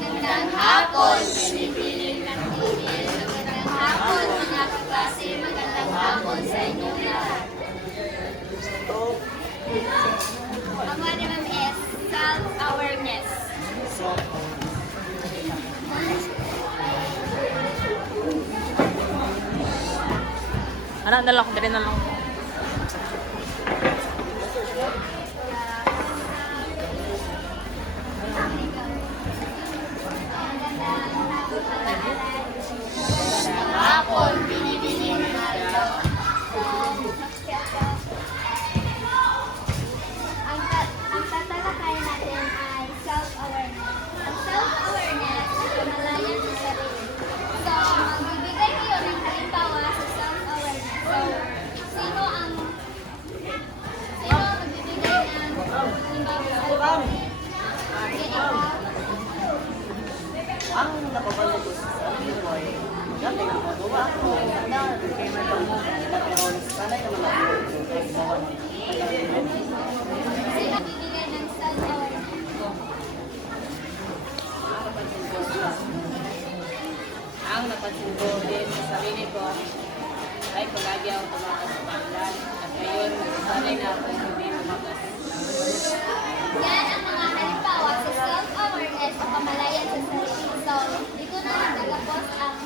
Magandang hapon, Pilipinas. Magandang hapon, mga kaklase. Magandang hapon sa inyong lahat. Ang word naman is self-awareness. Anak na lang, dari na lang. Hapon, Pilipinas. Ang tatalakayan natin ay self-awareness. Ang self-awareness ay kamalayan sa sarili. So, magbibigay kayo ng halimbawa sa self-awareness. So, sino ang magbibigay ng halimbawa sa self-awareness? Okay, ikaw? Ang napapalo ko sa sarili ko ay dati nagmagawa ako ng ganda kay may pangmugan pero sanay naman ako nagbawa Sino magbibigay ng self-awareness? ang napansin ko din sa sarili ko ay palagi ako tumakas sa paglan at ngayon sanay na ako hindi tumakas. Yan ang mga halimbawa sa self-awareness o kamalayan sa sarili. So, dito na nagtatapos ang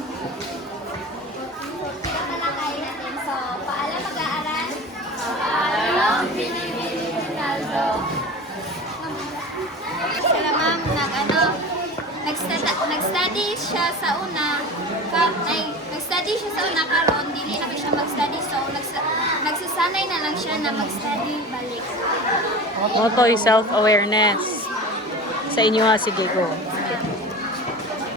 tatalakayan natin. So, paalam mag-aaral. Paalam, Pilipinas. Ronaldo. Sila ma'am, nag-study siya sa una, karon dili na siya mag-study. So, nagsasanay na lang siya na mag-study balik. Moto is self-awareness. Sa inyo ha, sige go.